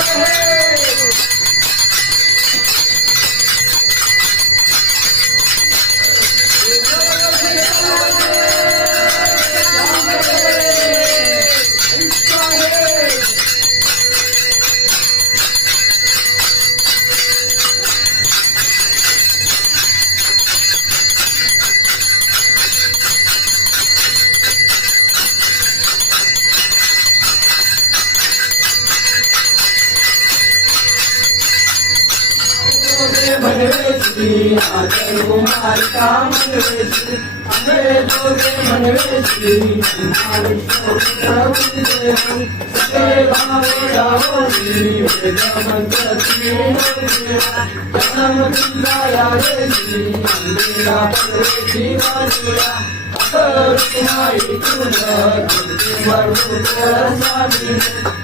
Hey! વેશી આને કુમારી કામન વેશી અમે જોગે મન વેશી મારી સૌરાવી દેવું સકે ભાવે રાવણી વેદ મંત્ર શ્રીમદેવા જનમ તિલાયા વેશી અંધેરા પરવેશી વાજુરા અરુણાય કુમાર મરુ કરા સ્વામી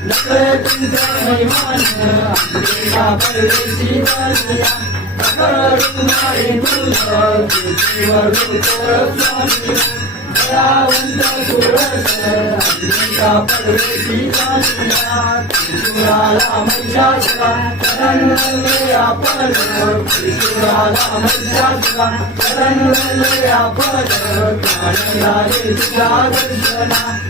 कंते झाले बंद आज विष्णू आदे कंते झाले बंद तुमचा महिमान अंबिका परमेशी जानिया करुणाई तुझ जीवर स्वामी दयावंत सुरस अंबिका परवेशी जानिया त्रिशूळाला महिषासुरा शरणले आपण त्रिशूळाला महिषासुरा शरणले आपण ज्ञानलाले तुझा दर्शना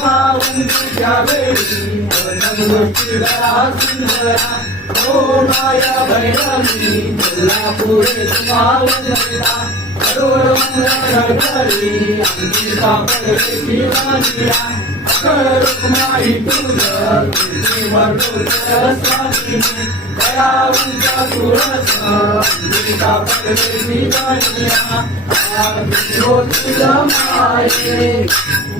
मारला तुमावंती माया करोड मंगळ घरी तुझीवर स्वामी दयावंत तुळस अंबिका परवेशी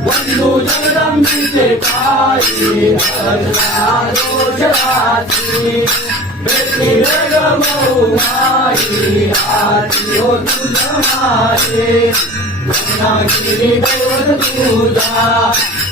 बंधू जगदंबिके पायी हरला रोषराची बेटी रग माई हो तुझ माये तुझा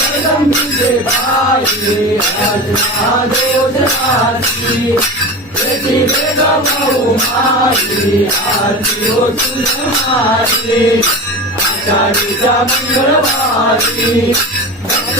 जगदंबिके बाई अर्जना दोषराची बेटी वेग भाऊ माई आरती हो तुझ माये आषाढीच्या मंगळवारी भक्त